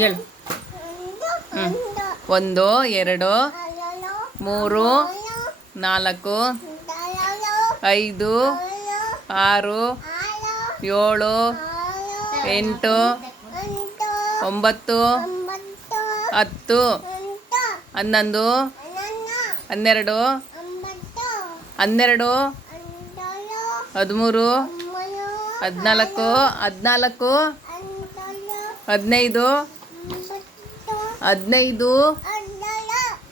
ಹೇಳು. ಒಂದು, ಎರಡು, ಮೂರು, ನಾಲ್ಕು, ಐದು, ಆರು, ಏಳು, ಎಂಟು, ಒಂಬತ್ತು, ಹತ್ತು, ಹನ್ನೊಂದು, ಹನ್ನೆರಡು ಹನ್ನೆರಡು, ಹದಿಮೂರು, ಹದಿನಾಲ್ಕು ಹದಿನಾಲ್ಕು ಹದಿನೈದು? ಹದಿನೈದು?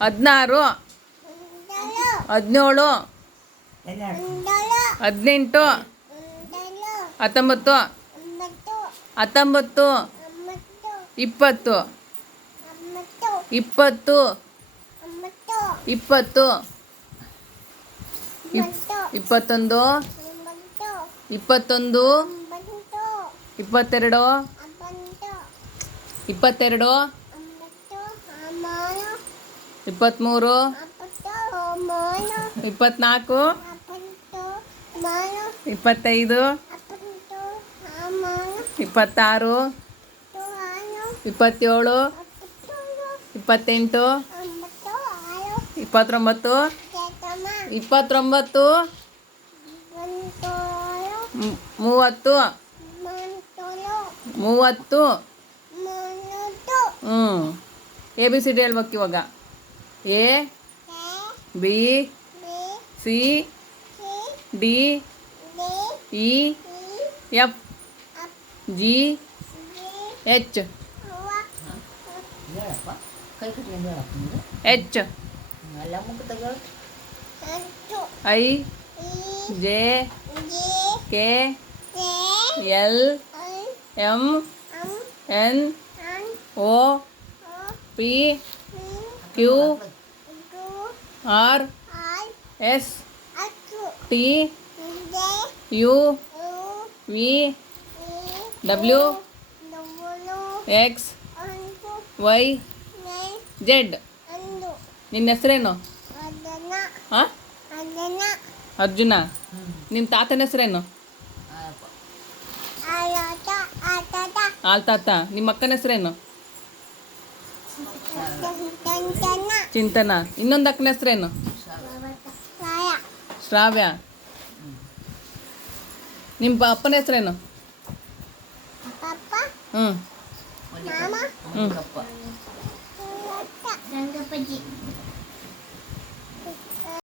ಹದಿನಾರು? ಹದಿನೇಳು? ಹದಿನೆಂಟು? ಹತ್ತೊಂಬತ್ತು? ಹತ್ತೊಂಬತ್ತು? ಇಪ್ಪತ್ತು? ಇಪ್ಪತ್ತು? ಇಪ್ಪತ್ತು? ಇಪ್- ಇಪ್ಪತ್ತೊಂದು? ಇಪ್ಪತ್ತೊಂದು? ಇಪ್ಪತ್ತೆರಡು? ಇಪ್ಪತ್ತೆರಡು? ಇಪ್ಪತ್ತ್ಮೂರು? ಇಪ್ಪತ್ನಾಲ್ಕು ಇಪ್ಪತ್ತೈದು? ಇಪ್ಪತ್ತಾರು? ಇಪ್ಪತ್ತೇಳು? ಇಪ್ಪತ್ತೆಂಟು? ಇಪ್ಪತ್ತೊಂಬತ್ತು? ಇಪ್ಪತ್ತೊಂಬತ್ತು? ಮೂವತ್ತು? ಮೂವತ್ತು? ಹ್ಞೂ ಎ ಬಿ ಸಿ ಡಿ ಹೇಳ್ಬೇಕು ಇವಾಗ. A B C D E F G H H I J K L M N O P Q R S T U V W X Y Z ನಿನ್ನ ಹೆಸರೇನು ಹಾಂ ಅರ್ಜುನ ನಿನ್ನ ತಾತನ ಹೆಸರೇನು ಆಲ್ತಾತ ನಿಮ್ಮ ಅಕ್ಕನ ಹೆಸರೇನು ಚಿಂತನ. ಇನ್ನೊಂದು ಅಕ್ಕನ ಹೆಸರೇನು ಶ್ರಾವ್ಯ. ನಿಮ್ಮ ಅಪ್ಪನ ಹೆಸರೇನು ಹ್ಞೂ ಹ್ಞೂ